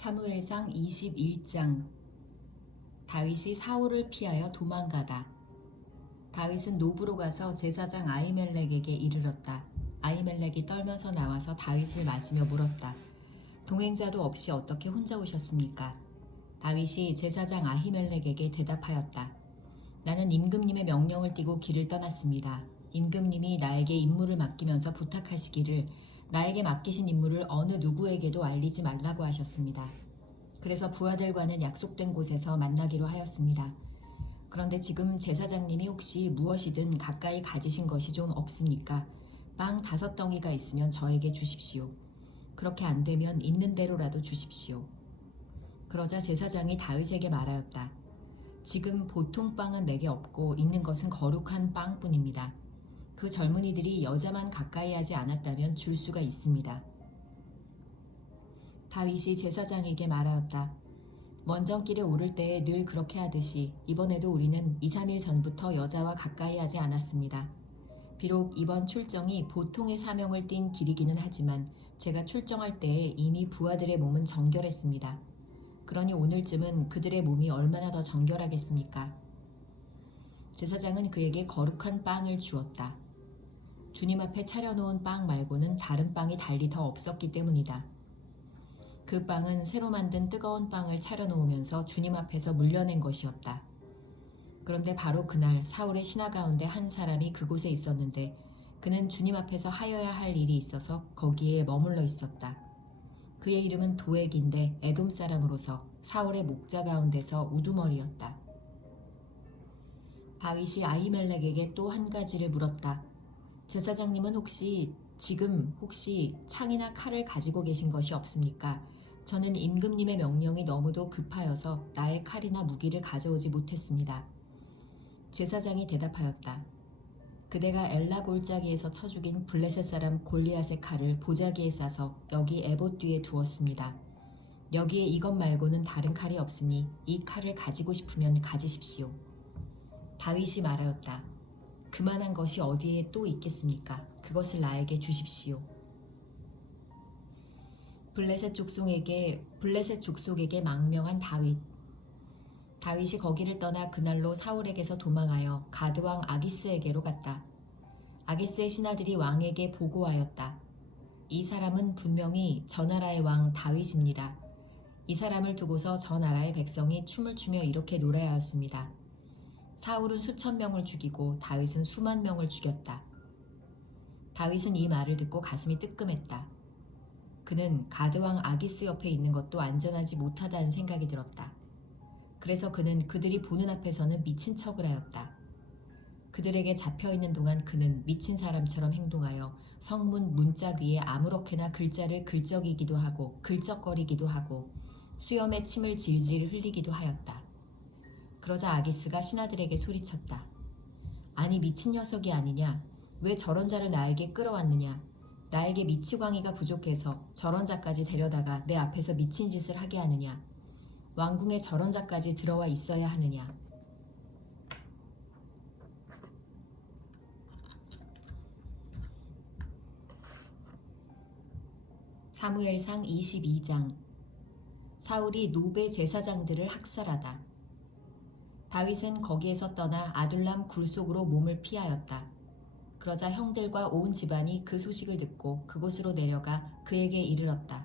사무엘상 21장. 다윗이 사울을 피하여 도망가다. 다윗은 노브로 가서 제사장 아히멜렉에게 이르렀다. 아히멜렉이 떨면서 나와서 다윗을 맞으며 물었다. 동행자도 없이 어떻게 혼자 오셨습니까? 다윗이 제사장 아히멜렉에게 대답하였다. 나는 임금님의 명령을 띠고 길을 떠났습니다. 임금님이 나에게 임무를 맡기면서 부탁하시기를 나에게 맡기신 임무를 어느 누구에게도 알리지 말라고 하셨습니다. 그래서 부하들과는 약속된 곳에서 만나기로 하였습니다. 그런데 지금 제사장님이 혹시 무엇이든 가까이 가지신 것이 좀 없습니까? 빵 5덩이가 있으면 저에게 주십시오. 그렇게 안 되면 있는 대로라도 주십시오. 그러자 제사장이 다윗에게 말하였다. 지금 보통 빵은 내게 없고 있는 것은 거룩한 빵뿐입니다. 그 젊은이들이 여자만 가까이 하지 않았다면 줄 수가 있습니다. 다윗이 제사장에게 말하였다. 원정길에 오를 때에 늘 그렇게 하듯이 이번에도 우리는 2, 3일 전부터 여자와 가까이 하지 않았습니다. 비록 이번 출정이 보통의 사명을 띤 길이기는 하지만 제가 출정할 때에 이미 부하들의 몸은 정결했습니다. 그러니 오늘쯤은 그들의 몸이 얼마나 더 정결하겠습니까? 제사장은 그에게 거룩한 빵을 주었다. 주님 앞에 차려놓은 빵 말고는 다른 빵이 달리 더 없었기 때문이다. 그 빵은 새로 만든 뜨거운 빵을 차려놓으면서 주님 앞에서 물려낸 것이었다. 그런데 바로 그날 사울의 신하 가운데 한 사람이 그곳에 있었는데 그는 주님 앞에서 하여야 할 일이 있어서 거기에 머물러 있었다. 그의 이름은 도액인데 에돔 사람으로서 사울의 목자 가운데서 우두머리였다. 다윗이 아히멜렉에게 또 한 가지를 물었다. 제사장님은 혹시 창이나 칼을 가지고 계신 것이 없습니까? 저는 임금님의 명령이 너무도 급하여서 나의 칼이나 무기를 가져오지 못했습니다. 제사장이 대답하였다. 그대가 엘라 골짜기에서 쳐 죽인 블레셋 사람 골리앗의 칼을 보자기에 싸서 여기 에봇 뒤에 두었습니다. 여기에 이것 말고는 다른 칼이 없으니 이 칼을 가지고 싶으면 가지십시오. 다윗이 말하였다. 그만한 것이 어디에 또 있겠습니까? 그것을 나에게 주십시오. 블레셋 족속에게 망명한 다윗. 다윗이 거기를 떠나 그날로 사울에게서 도망하여 가드 왕 아기스에게로 갔다. 아기스의 신하들이 왕에게 보고하였다. 이 사람은 분명히 저 나라의 왕 다윗입니다. 이 사람을 두고서 저 나라의 백성이 춤을 추며 이렇게 노래하였습니다. 사울은 수천 명을 죽이고 다윗은 수만 명을 죽였다. 다윗은 이 말을 듣고 가슴이 뜨끔했다. 그는 가드왕 아기스 옆에 있는 것도 안전하지 못하다는 생각이 들었다. 그래서 그는 그들이 보는 앞에서는 미친 척을 하였다. 그들에게 잡혀있는 동안 그는 미친 사람처럼 행동하여 성문 문짝 위에 아무렇게나 글자를 글적거리기도 하고 수염에 침을 질질 흘리기도 하였다. 그러자 아기스가 신하들에게 소리쳤다. 아니 미친 녀석이 아니냐? 왜 저런 자를 나에게 끌어왔느냐? 나에게 미치광이가 부족해서 저런 자까지 데려다가 내 앞에서 미친 짓을 하게 하느냐? 왕궁에 저런 자까지 들어와 있어야 하느냐? 사무엘상 22장. 사울이 노베 제사장들을 학살하다. 다윗은 거기에서 떠나 아둘람 굴 속으로 몸을 피하였다. 그러자 형들과 온 집안이 그 소식을 듣고 그곳으로 내려가 그에게 이르렀다.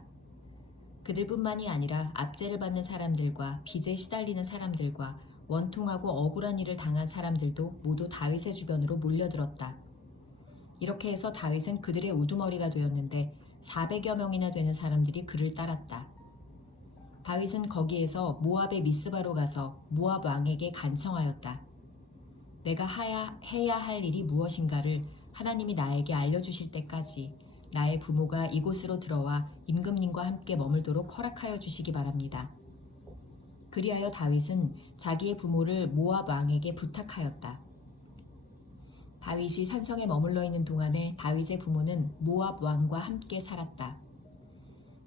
그들뿐만이 아니라 압제를 받는 사람들과 빚에 시달리는 사람들과 원통하고 억울한 일을 당한 사람들도 모두 다윗의 주변으로 몰려들었다. 이렇게 해서 다윗은 그들의 우두머리가 되었는데 400여 명이나 되는 사람들이 그를 따랐다. 다윗은 거기에서 모압의 미스바로 가서 모압 왕에게 간청하였다. 내가 해야 할 일이 무엇인가를 하나님이 나에게 알려주실 때까지 나의 부모가 이곳으로 들어와 임금님과 함께 머물도록 허락하여 주시기 바랍니다. 그리하여 다윗은 자기의 부모를 모압 왕에게 부탁하였다. 다윗이 산성에 머물러 있는 동안에 다윗의 부모는 모압 왕과 함께 살았다.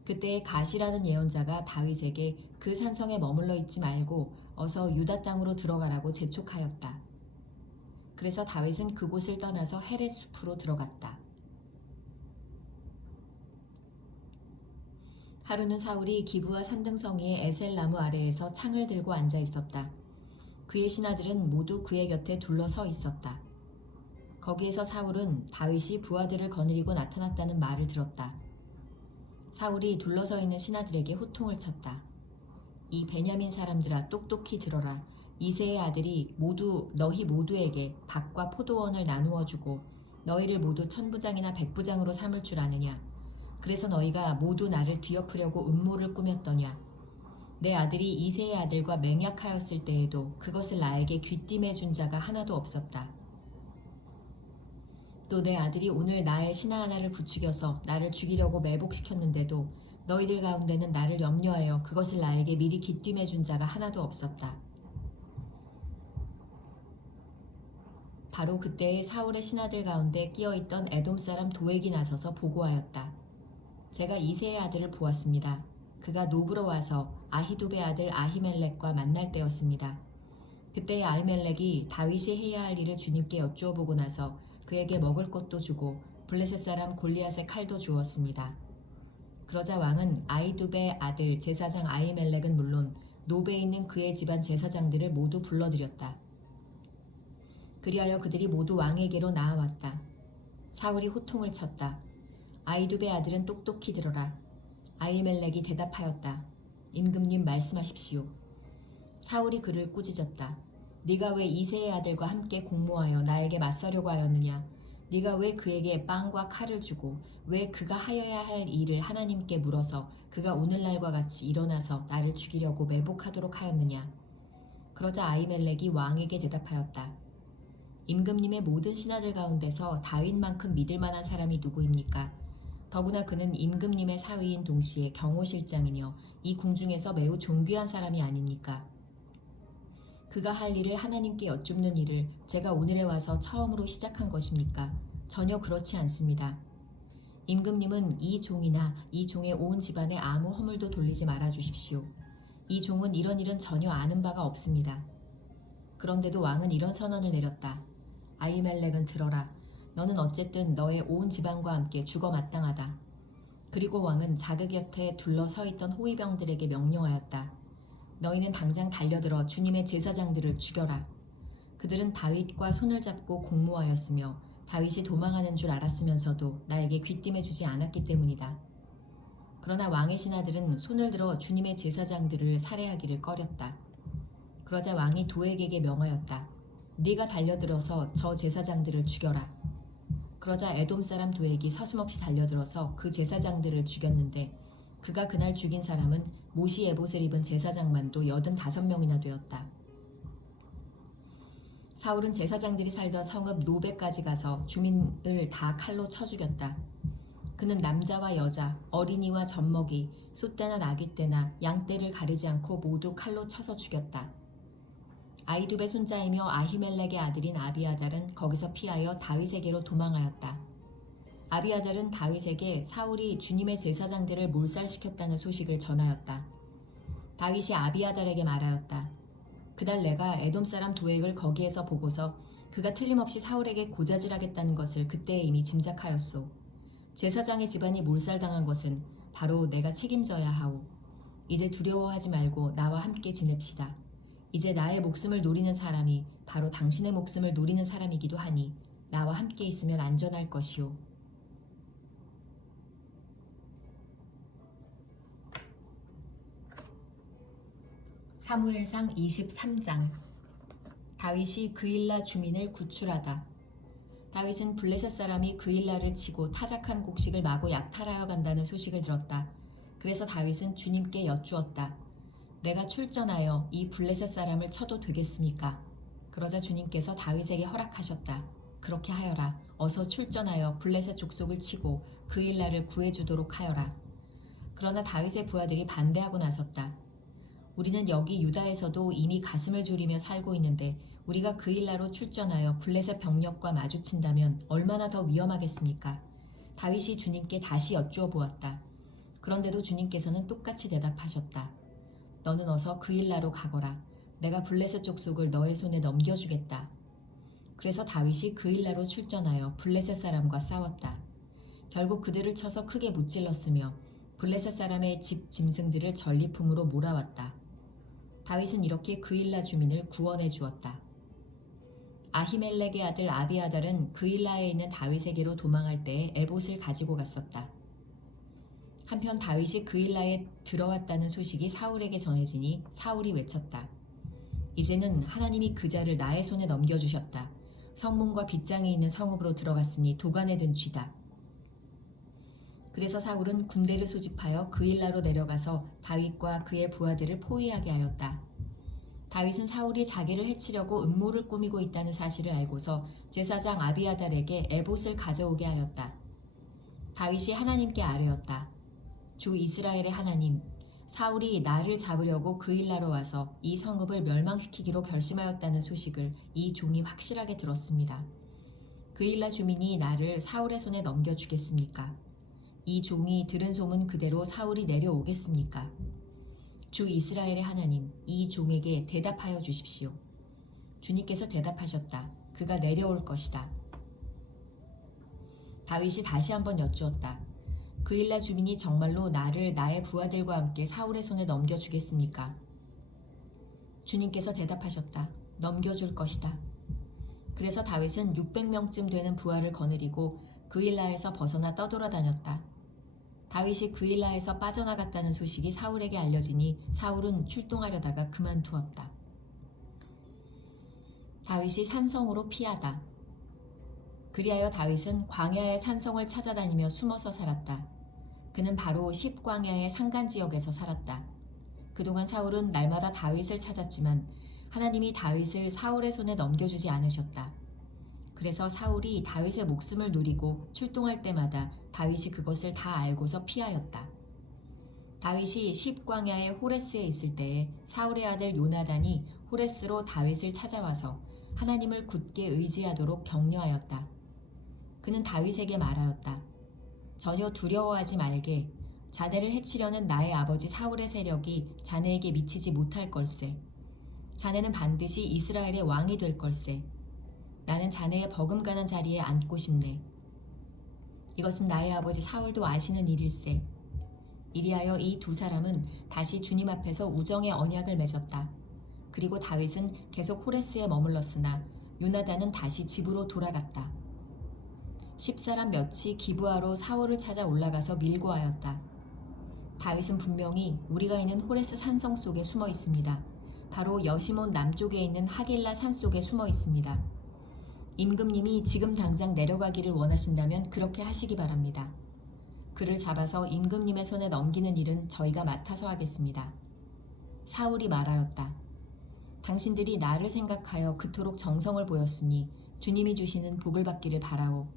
그때 가시라는 예언자가 다윗에게 그 산성에 머물러 있지 말고 어서 유다 땅으로 들어가라고 재촉하였다. 그래서 다윗은 그곳을 떠나서 헤렛 숲으로 들어갔다. 하루는 사울이 기브와 산등성이의 에셀 나무 아래에서 창을 들고 앉아 있었다. 그의 신하들은 모두 그의 곁에 둘러서 있었다. 거기에서 사울은 다윗이 부하들을 거느리고 나타났다는 말을 들었다. 사울이 둘러서 있는 신하들에게 호통을 쳤다. 이 베냐민 사람들아, 똑똑히 들어라. 이새의 아들이 너희 모두에게 밭과 포도원을 나누어 주고 너희를 모두 천부장이나 백부장으로 삼을 줄 아느냐. 그래서 너희가 모두 나를 뒤엎으려고 음모를 꾸몄더냐. 내 아들이 이새의 아들과 맹약하였을 때에도 그것을 나에게 귀띔해 준 자가 하나도 없었다. 또 내 아들이 오늘 나의 신하 하나를 부추겨서 나를 죽이려고 매복시켰는데도 너희들 가운데는 나를 염려하여 그것을 나에게 미리 귀띔해 준 자가 하나도 없었다. 바로 그때에 사울의 신하들 가운데 끼어있던 에돔 사람 도액이 나서서 보고하였다. 제가 이새의 아들을 보았습니다. 그가 노브로 와서 아히두베 아들 아히멜렉과 만날 때였습니다. 그때 아히멜렉이 다윗이 해야 할 일을 주님께 여쭈어보고 나서 그에게 먹을 것도 주고 블레셋 사람 골리앗의 칼도 주었습니다. 그러자 왕은 아히두베 아들 제사장 아히멜렉은 물론 노베에 있는 그의 집안 제사장들을 모두 불러들였다. 그리하여 그들이 모두 왕에게로 나아왔다. 사울이 호통을 쳤다. 아히두베 아들은 똑똑히 들어라. 아히멜렉이 대답하였다. 임금님 말씀하십시오. 사울이 그를 꾸짖었다. 네가 왜 이새의 아들과 함께 공모하여 나에게 맞서려고 하였느냐? 네가 왜 그에게 빵과 칼을 주고 왜 그가 하여야 할 일을 하나님께 물어서 그가 오늘날과 같이 일어나서 나를 죽이려고 매복하도록 하였느냐? 그러자 아히멜렉이 왕에게 대답하였다. 임금님의 모든 신하들 가운데서 다윗만큼 믿을 만한 사람이 누구입니까? 더구나 그는 임금님의 사위인 동시에 경호실장이며 이 궁중에서 매우 존귀한 사람이 아닙니까? 그가 할 일을 하나님께 여쭙는 일을 제가 오늘에 와서 처음으로 시작한 것입니까? 전혀 그렇지 않습니다. 임금님은 이 종이나 이 종의 온 집안에 아무 허물도 돌리지 말아 주십시오. 이 종은 이런 일은 전혀 아는 바가 없습니다. 그런데도 왕은 이런 선언을 내렸다. 아히멜렉은 들어라. 너는 어쨌든 너의 온 집안과 함께 죽어 마땅하다. 그리고 왕은 자기 곁에 둘러서 있던 호위병들에게 명령하였다. 너희는 당장 달려들어 주님의 제사장들을 죽여라. 그들은 다윗과 손을 잡고 공모하였으며 다윗이 도망하는 줄 알았으면서도 나에게 귀띔해 주지 않았기 때문이다. 그러나 왕의 신하들은 손을 들어 주님의 제사장들을 살해하기를 꺼렸다. 그러자 왕이 도액에게 명하였다. 네가 달려들어서 저 제사장들을 죽여라. 그러자 에돔 사람 도액이 서슴없이 달려들어서 그 제사장들을 죽였는데 그가 그날 죽인 사람은 모시 에봇을 입은 제사장만도 85명이나 되었다. 사울은 제사장들이 살던 성읍 노베까지 가서 주민을 다 칼로 쳐 죽였다. 그는 남자와 여자, 어린이와 젖먹이, 소떼나 나귀떼나 양떼를 가리지 않고 모두 칼로 쳐서 죽였다. 아히두베 손자이며 아히멜렉의 아들인 아비아달은 거기서 피하여 다윗에게로 도망하였다. 아비아달은 다윗에게 사울이 주님의 제사장들을 몰살시켰다는 소식을 전하였다. 다윗이 아비아달에게 말하였다. 그날 내가 에돔 사람 도액을 거기에서 보고서 그가 틀림없이 사울에게 고자질하겠다는 것을 그때 이미 짐작하였소. 제사장의 집안이 몰살당한 것은 바로 내가 책임져야 하오. 이제 두려워하지 말고 나와 함께 지냅시다. 이제 나의 목숨을 노리는 사람이 바로 당신의 목숨을 노리는 사람이기도 하니 나와 함께 있으면 안전할 것이오. 사무엘상 23장. 다윗이 그일라 주민을 구출하다. 다윗은 블레셋 사람이 그일라를 치고 타작한 곡식을 마구 약탈하여 간다는 소식을 들었다. 그래서 다윗은 주님께 여쭈었다. 내가 출전하여 이 블레셋 사람을 쳐도 되겠습니까? 그러자 주님께서 다윗에게 허락하셨다. 그렇게 하여라. 어서 출전하여 블레셋 족속을 치고 그일라를 구해주도록 하여라. 그러나 다윗의 부하들이 반대하고 나섰다. 우리는 여기 유다에서도 이미 가슴을 졸이며 살고 있는데 우리가 그일라로 출전하여 블레셋 병력과 마주친다면 얼마나 더 위험하겠습니까? 다윗이 주님께 다시 여쭈어 보았다. 그런데도 주님께서는 똑같이 대답하셨다. 너는 어서 그일라로 가거라. 내가 블레셋 족속을 너의 손에 넘겨주겠다. 그래서 다윗이 그일라로 출전하여 블레셋 사람과 싸웠다. 결국 그들을 쳐서 크게 무찔렀으며 블레셋 사람의 집 짐승들을 전리품으로 몰아왔다. 다윗은 이렇게 그일라 주민을 구원해 주었다. 아히멜렉의 아들 아비아달은 그일라에 있는 다윗에게로 도망할 때에 에봇을 가지고 갔었다. 한편 다윗이 그일라에 들어왔다는 소식이 사울에게 전해지니 사울이 외쳤다. 이제는 하나님이 그 자를 나의 손에 넘겨주셨다. 성문과 빗장이 있는 성읍으로 들어갔으니 도간에 든 쥐다. 그래서 사울은 군대를 소집하여 그일라로 내려가서 다윗과 그의 부하들을 포위하게 하였다. 다윗은 사울이 자기를 해치려고 음모를 꾸미고 있다는 사실을 알고서 제사장 아비아달에게 에봇을 가져오게 하였다. 다윗이 하나님께 아뢰었다. 주 이스라엘의 하나님, 사울이 나를 잡으려고 그일라로 와서 이 성읍을 멸망시키기로 결심하였다는 소식을 이 종이 확실하게 들었습니다. 그일라 주민이 나를 사울의 손에 넘겨주겠습니까? 이 종이 들은 소문 그대로 사울이 내려오겠습니까? 주 이스라엘의 하나님, 이 종에게 대답하여 주십시오. 주님께서 대답하셨다. 그가 내려올 것이다. 다윗이 다시 한번 여쭈었다. 그일라 주민이 정말로 나를 나의 부하들과 함께 사울의 손에 넘겨주겠습니까? 주님께서 대답하셨다. 넘겨줄 것이다. 그래서 다윗은 600명쯤 되는 부하를 거느리고 그일라에서 벗어나 떠돌아다녔다. 다윗이 그일라에서 빠져나갔다는 소식이 사울에게 알려지니 사울은 출동하려다가 그만두었다. 다윗이 산성으로 피하다. 그리하여 다윗은 광야의 산성을 찾아다니며 숨어서 살았다. 그는 바로 십광야의 산간지역에서 살았다. 그동안 사울은 날마다 다윗을 찾았지만 하나님이 다윗을 사울의 손에 넘겨주지 않으셨다. 그래서 사울이 다윗의 목숨을 노리고 출동할 때마다 다윗이 그것을 다 알고서 피하였다. 다윗이 십광야의 호레스에 있을 때에 사울의 아들 요나단이 호레스로 다윗을 찾아와서 하나님을 굳게 의지하도록 격려하였다. 그는 다윗에게 말하였다. 전혀 두려워하지 말게. 자네를 해치려는 나의 아버지 사울의 세력이 자네에게 미치지 못할 걸세. 자네는 반드시 이스라엘의 왕이 될 걸세. 나는 자네의 버금가는 자리에 앉고 싶네. 이것은 나의 아버지 사울도 아시는 일일세. 이리하여 이 두 사람은 다시 주님 앞에서 우정의 언약을 맺었다. 그리고 다윗은 계속 호레스에 머물렀으나 요나단은 다시 집으로 돌아갔다. 10사람 몇이 기브아로 사울을 찾아 올라가서 밀고 하였다. 다윗은 분명히 우리가 있는 호레스 산성 속에 숨어 있습니다. 바로 여시몬 남쪽에 있는 하길라 산 속에 숨어 있습니다. 임금님이 지금 당장 내려가기를 원하신다면 그렇게 하시기 바랍니다. 그를 잡아서 임금님의 손에 넘기는 일은 저희가 맡아서 하겠습니다. 사울이 말하였다. 당신들이 나를 생각하여 그토록 정성을 보였으니 주님이 주시는 복을 받기를 바라오.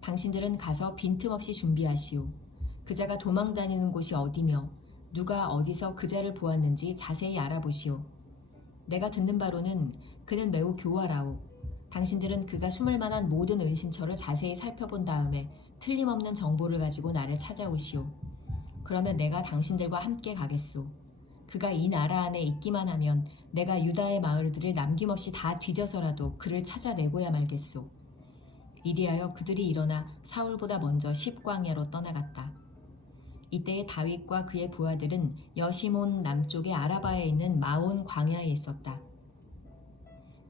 당신들은 가서 빈틈없이 준비하시오. 그자가 도망다니는 곳이 어디며 누가 어디서 그자를 보았는지 자세히 알아보시오. 내가 듣는 바로는 그는 매우 교활하오. 당신들은 그가 숨을 만한 모든 은신처를 자세히 살펴본 다음에 틀림없는 정보를 가지고 나를 찾아오시오. 그러면 내가 당신들과 함께 가겠소. 그가 이 나라 안에 있기만 하면 내가 유다의 마을들을 남김없이 다 뒤져서라도 그를 찾아내고야 말겠소. 이리하여 그들이 일어나 사울보다 먼저 십광야로 떠나갔다. 이때에 다윗과 그의 부하들은 여시몬 남쪽의 아라바에 있는 마온 광야에 있었다.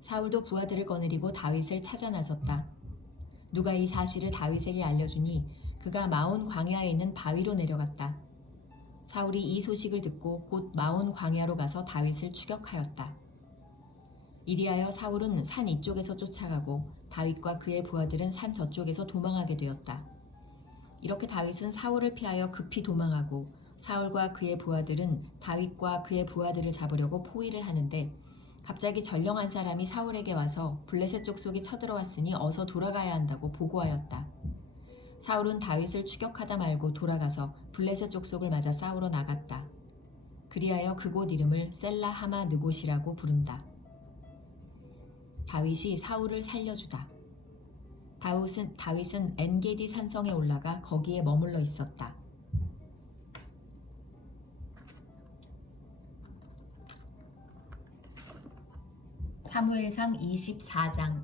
사울도 부하들을 거느리고 다윗을 찾아 나섰다. 누가 이 사실을 다윗에게 알려주니 그가 마온 광야에 있는 바위로 내려갔다. 사울이 이 소식을 듣고 곧 마온 광야로 가서 다윗을 추격하였다. 이리하여 사울은 산 이쪽에서 쫓아가고 다윗과 그의 부하들은 산 저쪽에서 도망하게 되었다. 이렇게 다윗은 사울을 피하여 급히 도망하고 사울과 그의 부하들은 다윗과 그의 부하들을 잡으려고 포위를 하는데 갑자기 전령한 사람이 사울에게 와서 블레셋 족속이 쳐들어왔으니 어서 돌아가야 한다고 보고하였다. 사울은 다윗을 추격하다 말고 돌아가서 블레셋 족속을 맞아 싸우러 나갔다. 그리하여 그곳 이름을 셀라 하마 느곳이라고 부른다. 다윗이 사울을 살려주다. 다윗은 엔게디 산성에 올라가 거기에 머물러 있었다. 사무엘상 24장.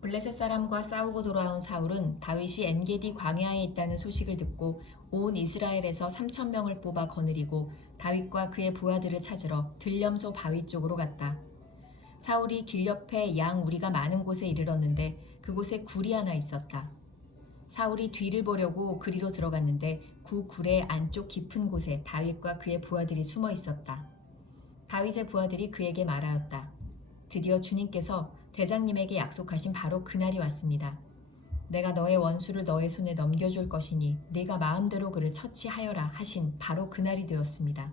블레셋 사람과 싸우고 돌아온 사울은 다윗이 엔게디 광야에 있다는 소식을 듣고 온 이스라엘에서 3,000명을 뽑아 거느리고 다윗과 그의 부하들을 찾으러 들렴소 바위 쪽으로 갔다. 사울이 길 옆에 양 우리가 많은 곳에 이르렀는데 그곳에 굴이 하나 있었다. 사울이 뒤를 보려고 그리로 들어갔는데 그 굴의 안쪽 깊은 곳에 다윗과 그의 부하들이 숨어 있었다. 다윗의 부하들이 그에게 말하였다. 드디어 주님께서 대장님에게 약속하신 바로 그날이 왔습니다. 내가 너의 원수를 너의 손에 넘겨줄 것이니 네가 마음대로 그를 처치하여라 하신 바로 그날이 되었습니다.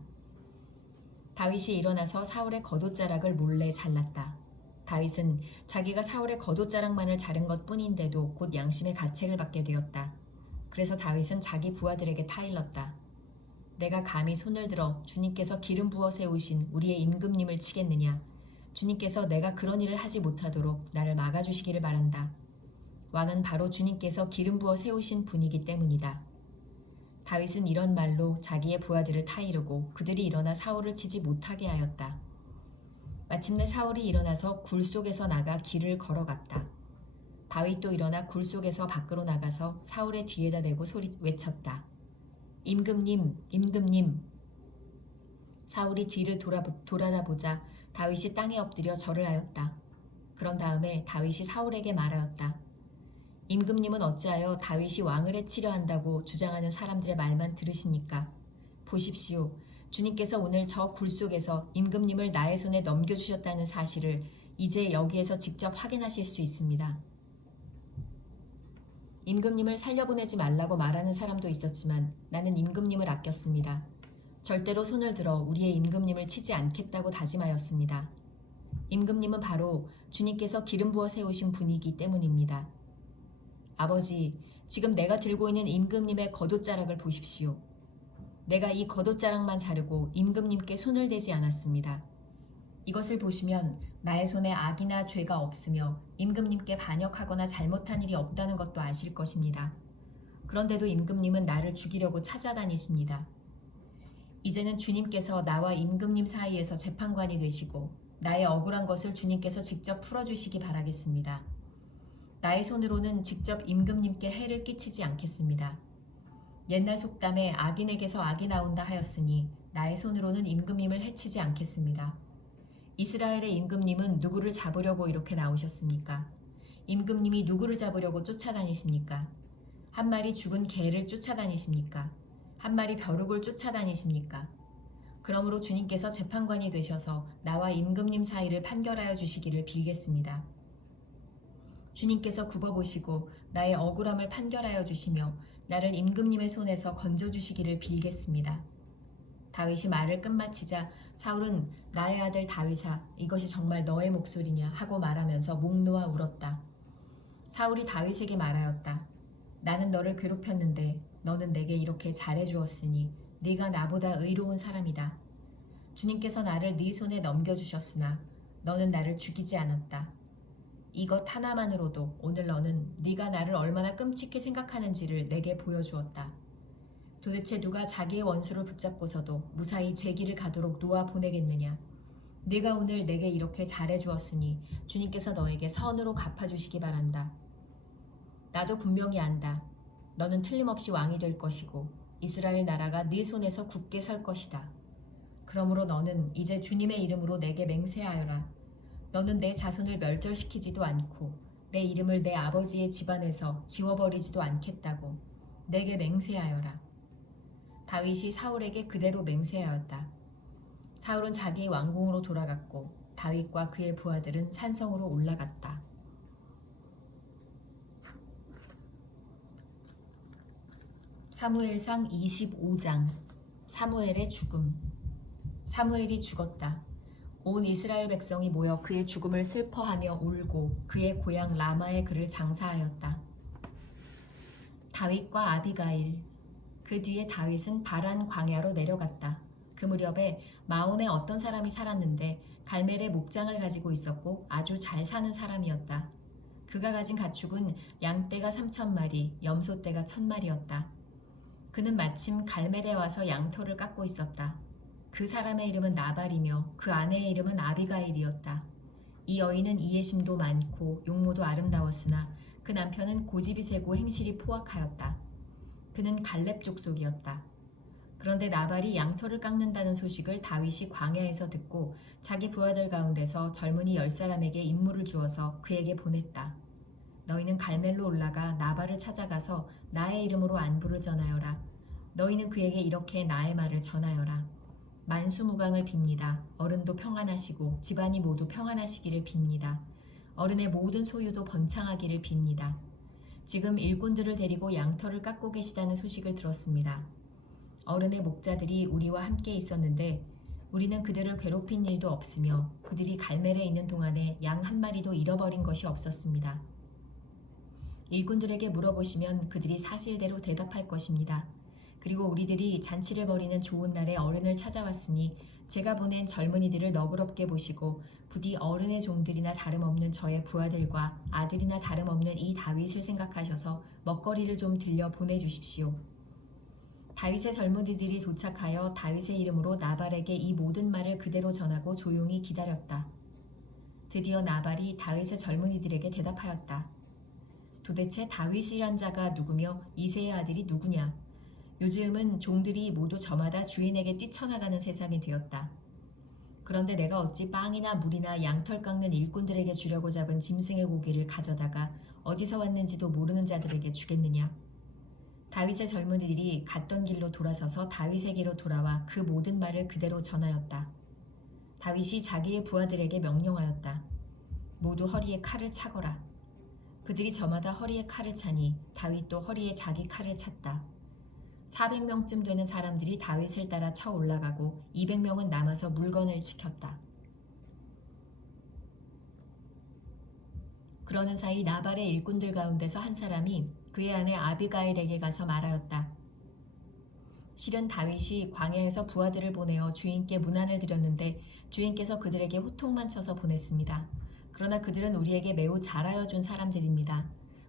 다윗이 일어나서 사울의 겉옷자락을 몰래 잘랐다. 다윗은 자기가 사울의 겉옷자락만을 자른 것뿐인데도 곧 양심의 가책을 받게 되었다. 그래서 다윗은 자기 부하들에게 타일렀다. 내가 감히 손을 들어 주님께서 기름 부어 세우신 우리의 임금님을 치겠느냐. 주님께서 내가 그런 일을 하지 못하도록 나를 막아주시기를 바란다. 왕은 바로 주님께서 기름 부어 세우신 분이기 때문이다. 다윗은 이런 말로 자기의 부하들을 타이르고 그들이 일어나 사울을 치지 못하게 하였다. 마침내 사울이 일어나서 굴 속에서 나가 길을 걸어갔다. 다윗도 일어나 굴 속에서 밖으로 나가서 사울의 뒤에다 대고 외쳤다. 임금님, 임금님. 사울이 뒤를 돌아다보자 다윗이 땅에 엎드려 절을 하였다. 그런 다음에 다윗이 사울에게 말하였다. 임금님은 어찌하여 다윗이 왕을 해치려 한다고 주장하는 사람들의 말만 들으십니까? 보십시오. 주님께서 오늘 저 굴 속에서 임금님을 나의 손에 넘겨주셨다는 사실을 이제 여기에서 직접 확인하실 수 있습니다. 임금님을 살려보내지 말라고 말하는 사람도 있었지만 나는 임금님을 아꼈습니다. 절대로 손을 들어 우리의 임금님을 치지 않겠다고 다짐하였습니다. 임금님은 바로 주님께서 기름 부어 세우신 분이기 때문입니다. 아버지, 지금 내가 들고 있는 임금님의 겉옷자락을 보십시오. 내가 이 겉옷자락만 자르고 임금님께 손을 대지 않았습니다. 이것을 보시면 나의 손에 악이나 죄가 없으며 임금님께 반역하거나 잘못한 일이 없다는 것도 아실 것입니다. 그런데도 임금님은 나를 죽이려고 찾아다니십니다. 이제는 주님께서 나와 임금님 사이에서 재판관이 되시고 나의 억울한 것을 주님께서 직접 풀어주시기 바라겠습니다. 나의 손으로는 직접 임금님께 해를 끼치지 않겠습니다. 옛날 속담에 악인에게서 악이 나온다 하였으니 나의 손으로는 임금님을 해치지 않겠습니다. 이스라엘의 임금님은 누구를 잡으려고 이렇게 나오셨습니까? 임금님이 누구를 잡으려고 쫓아다니십니까? 한 마리 죽은 개를 쫓아다니십니까? 한 마리 벼룩을 쫓아다니십니까? 그러므로 주님께서 재판관이 되셔서 나와 임금님 사이를 판결하여 주시기를 빌겠습니다. 주님께서 굽어보시고 나의 억울함을 판결하여 주시며 나를 임금님의 손에서 건져주시기를 빌겠습니다. 다윗이 말을 끝마치자 사울은 나의 아들 다윗아, 이것이 정말 너의 목소리냐 하고 말하면서 목 놓아 울었다. 사울이 다윗에게 말하였다. 나는 너를 괴롭혔는데 너는 내게 이렇게 잘해주었으니 네가 나보다 의로운 사람이다. 주님께서 나를 네 손에 넘겨주셨으나 너는 나를 죽이지 않았다. 이것 하나만으로도 오늘 너는 네가 나를 얼마나 끔찍히 생각하는지를 내게 보여주었다. 도대체 누가 자기의 원수를 붙잡고서도 무사히 제 길을 가도록 놓아 보내겠느냐. 네가 오늘 내게 이렇게 잘해주었으니 주님께서 너에게 선으로 갚아주시기 바란다. 나도 분명히 안다. 너는 틀림없이 왕이 될 것이고 이스라엘 나라가 네 손에서 굳게 설 것이다. 그러므로 너는 이제 주님의 이름으로 내게 맹세하여라. 너는 내 자손을 멸절시키지도 않고 내 이름을 내 아버지의 집안에서 지워버리지도 않겠다고 내게 맹세하여라. 다윗이 사울에게 그대로 맹세하였다. 사울은 자기 왕궁으로 돌아갔고 다윗과 그의 부하들은 산성으로 올라갔다. 사무엘상 25장. 사무엘의 죽음. 사무엘이 죽었다. 온 이스라엘 백성이 모여 그의 죽음을 슬퍼하며 울고 그의 고향 라마에 그를 장사하였다. 다윗과 아비가일. 그 뒤에 다윗은 바란 광야로 내려갔다. 그 무렵에 마온에 어떤 사람이 살았는데 갈멜의 목장을 가지고 있었고 아주 잘 사는 사람이었다. 그가 가진 가축은 양떼가 3,000마리, 염소떼가 1,000마리였다. 그는 마침 갈멜에 와서 양털을 깎고 있었다. 그 사람의 이름은 나발이며 그 아내의 이름은 아비가일이었다. 이 여인은 이해심도 많고 용모도 아름다웠으나 그 남편은 고집이 세고 행실이 포악하였다. 그는 갈렙 족속이었다. 그런데 나발이 양털을 깎는다는 소식을 다윗이 광야에서 듣고 자기 부하들 가운데서 젊은이 10사람에게 임무를 주어서 그에게 보냈다. 너희는 갈멜로 올라가 나발을 찾아가서 나의 이름으로 안부를 전하여라. 너희는 그에게 이렇게 나의 말을 전하여라. 만수무강을 빕니다. 어른도 평안하시고 집안이 모두 평안하시기를 빕니다. 어른의 모든 소유도 번창하기를 빕니다. 지금 일꾼들을 데리고 양털을 깎고 계시다는 소식을 들었습니다. 어른의 목자들이 우리와 함께 있었는데 우리는 그들을 괴롭힌 일도 없으며 그들이 갈멜에 있는 동안에 양 한 마리도 잃어버린 것이 없었습니다. 일꾼들에게 물어보시면 그들이 사실대로 대답할 것입니다. 그리고 우리들이 잔치를 벌이는 좋은 날에 어른을 찾아왔으니 제가 보낸 젊은이들을 너그럽게 보시고 부디 어른의 종들이나 다름없는 저의 부하들과 아들이나 다름없는 이 다윗을 생각하셔서 먹거리를 좀 들려 보내주십시오. 다윗의 젊은이들이 도착하여 다윗의 이름으로 나발에게 이 모든 말을 그대로 전하고 조용히 기다렸다. 드디어 나발이 다윗의 젊은이들에게 대답하였다. 도대체 다윗이란 자가 누구며 이새의 아들이 누구냐? 요즘은 종들이 모두 저마다 주인에게 뛰쳐나가는 세상이 되었다. 그런데 내가 어찌 빵이나 물이나 양털 깎는 일꾼들에게 주려고 잡은 짐승의 고기를 가져다가 어디서 왔는지도 모르는 자들에게 주겠느냐? 다윗의 젊은이들이 갔던 길로 돌아서서 다윗에게로 돌아와 그 모든 말을 그대로 전하였다. 다윗이 자기의 부하들에게 명령하였다. 모두 허리에 칼을 차거라. 그들이 저마다 허리에 칼을 차니 다윗도 허리에 자기 칼을 찼다. 400명쯤 되는 사람들이 다윗을 따라 쳐 올라가고 200명은 남아서 물건을 지켰다. 그러는 사이 나발의 일꾼들 가운데서 한 사람이 그의 아내 아비가일에게 가서 말하였다. 실은 다윗이 광야에서 부하들을 보내어 주인께 문안을 드렸는데 주인께서 그들에게 호통만 쳐서 보냈습니다. 그러나 그들은 우리에게 매우 잘하여 준 사람들입니다.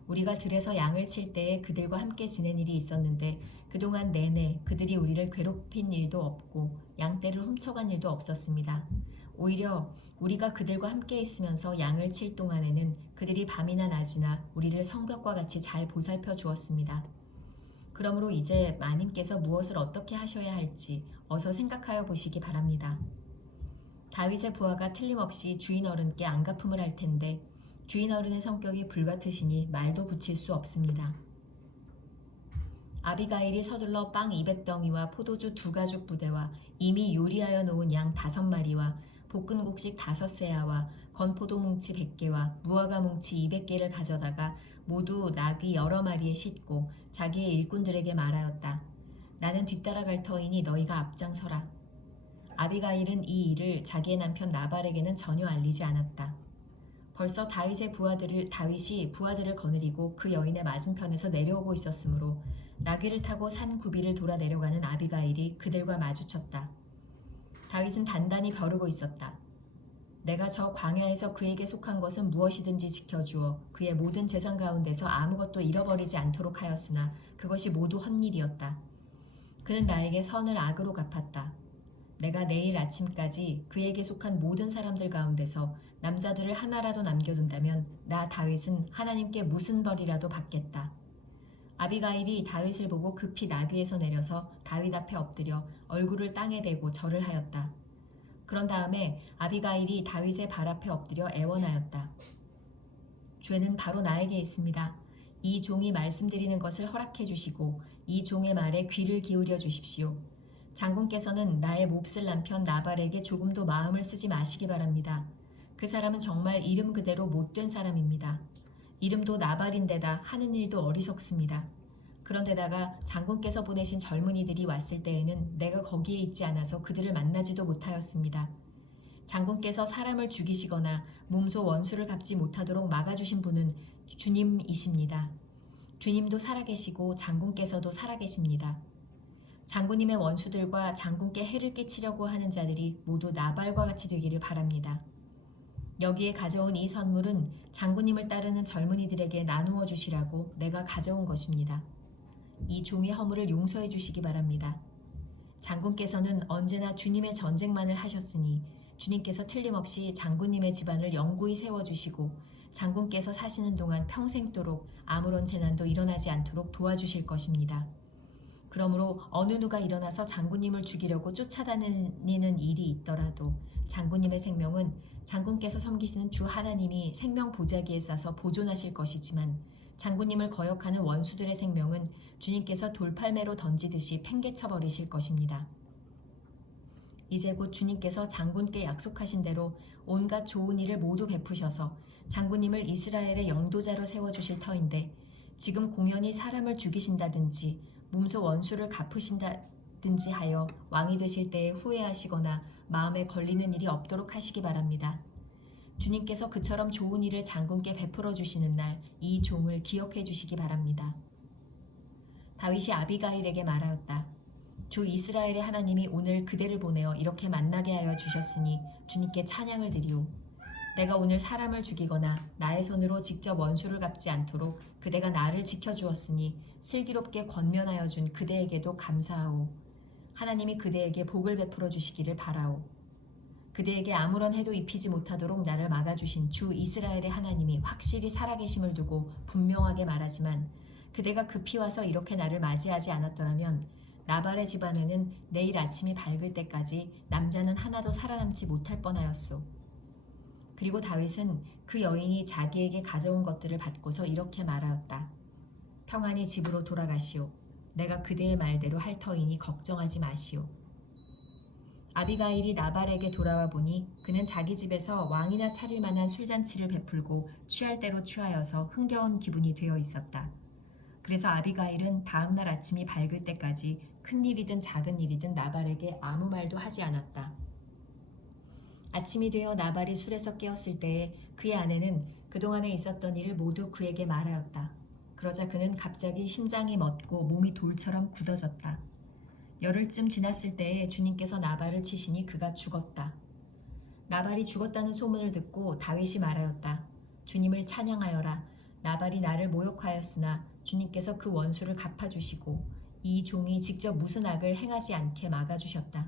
우리가 들에서 양을 칠 때에 그들과 함께 지낸 일이 있었는데 그동안 내내 그들이 우리를 괴롭힌 일도 없고 양떼를 훔쳐간 일도 없었습니다. 오히려 우리가 그들과 함께 있으면서 양을 칠 동안에는 그들이 밤이나 낮이나 우리를 성벽과 같이 잘 보살펴 주었습니다. 그러므로 이제 마님께서 무엇을 어떻게 하셔야 할지 어서 생각하여 보시기 바랍니다. 다윗의 부하가 틀림없이 주인 어른께 안갚음을 할 텐데 주인 어른의 성격이 불같으시니 말도 붙일 수 없습니다. 아비가일이 서둘러 빵 200덩이와 포도주 2가죽 부대와 이미 요리하여 놓은 양 5마리와 볶은 곡식 5세아와 건포도 뭉치 100개와 무화과 뭉치 200개를 가져다가 모두 나귀 여러 마리에 싣고 자기의 일꾼들에게 말하였다. 나는 뒤따라갈 터이니 너희가 앞장서라. 아비가일은 이 일을 자기의 남편 나발에게는 전혀 알리지 않았다. 벌써 다윗이 부하들을 거느리고 그 여인의 맞은편에서 내려오고 있었으므로 나귀를 타고 산 구비를 돌아 내려가는 아비가일이 그들과 마주쳤다. 다윗은 단단히 벼르고 있었다. 내가 저 광야에서 그에게 속한 것은 무엇이든지 지켜주어 그의 모든 재산 가운데서 아무것도 잃어버리지 않도록 하였으나 그것이 모두 헛일이었다. 그는 나에게 선을 악으로 갚았다. 내가 내일 아침까지 그에게 속한 모든 사람들 가운데서 남자들을 하나라도 남겨둔다면 나 다윗은 하나님께 무슨 벌이라도 받겠다. 아비가일이 다윗을 보고 급히 나귀에서 내려서 다윗 앞에 엎드려 얼굴을 땅에 대고 절을 하였다. 그런 다음에 아비가일이 다윗의 발 앞에 엎드려 애원하였다. 죄는 바로 나에게 있습니다. 이 종이 말씀드리는 것을 허락해 주시고 이 종의 말에 귀를 기울여 주십시오. 장군께서는 나의 몹쓸 남편 나발에게 조금도 마음을 쓰지 마시기 바랍니다. 그 사람은 정말 이름 그대로 못된 사람입니다. 이름도 나발인데다 하는 일도 어리석습니다. 그런데다가 장군께서 보내신 젊은이들이 왔을 때에는 내가 거기에 있지 않아서 그들을 만나지도 못하였습니다. 장군께서 사람을 죽이시거나 몸소 원수를 갚지 못하도록 막아주신 분은 주님이십니다. 주님도 살아계시고 장군께서도 살아계십니다. 장군님의 원수들과 장군께 해를 끼치려고 하는 자들이 모두 나발과 같이 되기를 바랍니다. 여기에 가져온 이 선물은 장군님을 따르는 젊은이들에게 나누어 주시라고 내가 가져온 것입니다. 이 종의 허물을 용서해 주시기 바랍니다. 장군께서는 언제나 주님의 전쟁만을 하셨으니 주님께서 틀림없이 장군님의 집안을 영구히 세워주시고 장군께서 사시는 동안 평생도록 아무런 재난도 일어나지 않도록 도와주실 것입니다. 그러므로 어느 누가 일어나서 장군님을 죽이려고 쫓아다니는 일이 있더라도 장군님의 생명은 장군께서 섬기시는 주 하나님이 생명 보자기에 싸서 보존하실 것이지만 장군님을 거역하는 원수들의 생명은 주님께서 돌팔매로 던지듯이 팽개쳐 버리실 것입니다. 이제 곧 주님께서 장군께 약속하신 대로 온갖 좋은 일을 모두 베푸셔서 장군님을 이스라엘의 영도자로 세워주실 터인데 지금 공연히 사람을 죽이신다든지 몸소 원수를 갚으신다든지 하여 왕이 되실 때에 후회하시거나 마음에 걸리는 일이 없도록 하시기 바랍니다. 주님께서 그처럼 좋은 일을 장군께 베풀어 주시는 날 이 종을 기억해 주시기 바랍니다. 다윗이 아비가일에게 말하였다. 주 이스라엘의 하나님이 오늘 그대를 보내어 이렇게 만나게 하여 주셨으니 주님께 찬양을 드리오. 내가 오늘 사람을 죽이거나 나의 손으로 직접 원수를 갚지 않도록 그대가 나를 지켜주었으니 슬기롭게 권면하여 준 그대에게도 감사하오. 하나님이 그대에게 복을 베풀어 주시기를 바라오. 그대에게 아무런 해도 입히지 못하도록 나를 막아주신 주 이스라엘의 하나님이 확실히 살아계심을 두고 분명하게 말하지만 그대가 급히 와서 이렇게 나를 맞이하지 않았더라면 나발의 집안에는 내일 아침이 밝을 때까지 남자는 하나도 살아남지 못할 뻔하였소. 그리고 다윗은 그 여인이 자기에게 가져온 것들을 받고서 이렇게 말하였다. 평안히 집으로 돌아가시오. 내가 그대의 말대로 할 터이니 걱정하지 마시오. 아비가일이 나발에게 돌아와 보니 그는 자기 집에서 왕이나 차릴 만한 술잔치를 베풀고 취할 대로 취하여서 흥겨운 기분이 되어 있었다. 그래서 아비가일은 다음날 아침이 밝을 때까지 큰 일이든 작은 일이든 나발에게 아무 말도 하지 않았다. 아침이 되어 나발이 술에서 깨었을 때에 그의 아내는 그동안에 있었던 일을 모두 그에게 말하였다. 그러자 그는 갑자기 심장이 멎고 몸이 돌처럼 굳어졌다. 열흘쯤 지났을 때에 주님께서 나발을 치시니 그가 죽었다. 나발이 죽었다는 소문을 듣고 다윗이 말하였다. 주님을 찬양하여라. 나발이 나를 모욕하였으나 주님께서 그 원수를 갚아주시고 이 종이 직접 무슨 악을 행하지 않게 막아주셨다.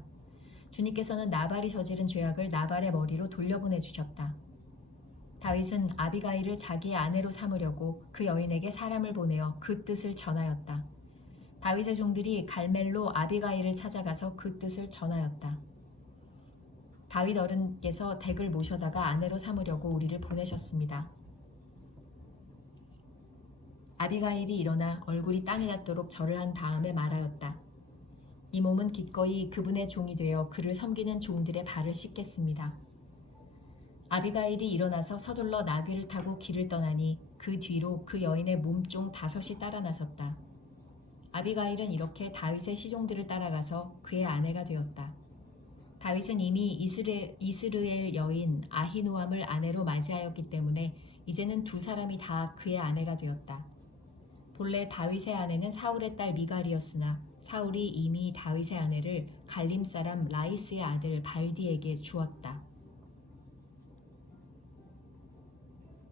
주님께서는 나발이 저지른 죄악을 나발의 머리로 돌려보내주셨다. 다윗은 아비가일을 자기의 아내로 삼으려고 그 여인에게 사람을 보내어 그 뜻을 전하였다. 다윗의 종들이 갈멜로 아비가일을 찾아가서 그 뜻을 전하였다. 다윗 어른께서 댁을 모셔다가 아내로 삼으려고 우리를 보내셨습니다. 아비가일이 일어나 얼굴이 땅에 닿도록 절을 한 다음에 말하였다. 이 몸은 기꺼이 그분의 종이 되어 그를 섬기는 종들의 발을 씻겠습니다. 아비가일이 일어나서 서둘러 나귀를 타고 길을 떠나니 그 뒤로 그 여인의 몸종 5이 따라 나섰다. 아비가일은 이렇게 다윗의 시종들을 따라가서 그의 아내가 되었다. 다윗은 이미 이스르엘 여인 아히노암을 아내로 맞이하였기 때문에 이제는 두 사람이 다 그의 아내가 되었다. 본래 다윗의 아내는 사울의 딸 미갈이었으나 사울이 이미 다윗의 아내를 갈림 사람 라이스의 아들 발디에게 주었다.